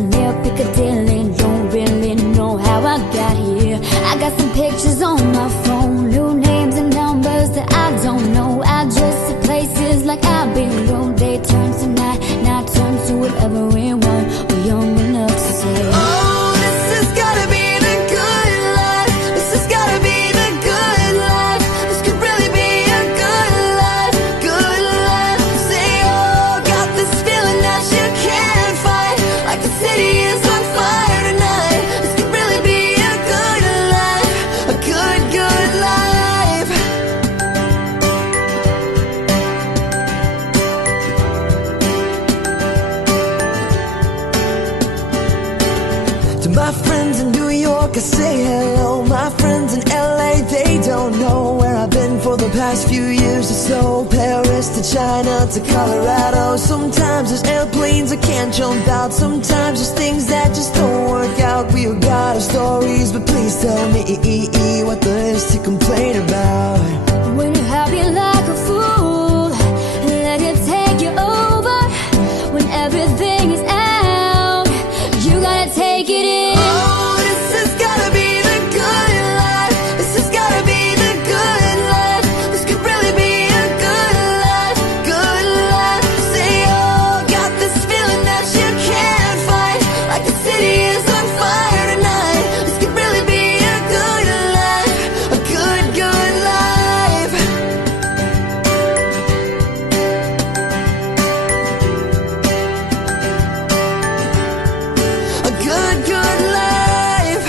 near Piccadilly. Don't really know how I got here. I got some pictures on my phone, new names and numbers that I don't know. Addresses to places like I've been room. Day turns to night, night turns to whatever we want. We're young enough to say, oh, this has gotta be the good life. This has gotta be the good life. This could really be a good life, good life. Say, oh, got this feeling that you can't fight, like the city is on fire tonight. This could really be a good life, a good, good life. To my friends in New York, I say hello. My friends in LA, they don't know where I've been for the past few years or so. Paris to China to Colorado. Sometimes there's airplanes I can't jump out. Sometimes there's things that just don't work out. We all got our stories, but please tell me what there is to complain about. when you're happy like a fool, let it take you over. When everything is out, you gotta take it in. Oh, this has gotta be the good life. This has gotta be the good life. This could really be a good life, good life. Say, oh, got this feeling that you can't fight, like the city is on fire tonight. This could really be a good life, a good, good life. A good, good life.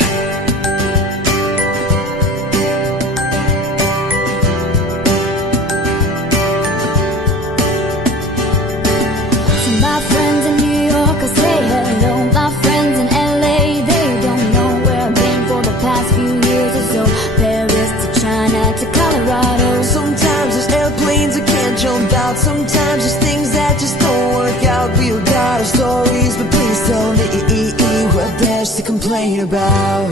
To my friends in New York, I say hello. My friends in LA, they don't know where I've been for the past few years or so. Paris to China to Colorado. Sometimes there's airplanes I can't jump out. Sometimes there's things that just don't work out. We all got our stories, but please tell me what there's to complain about.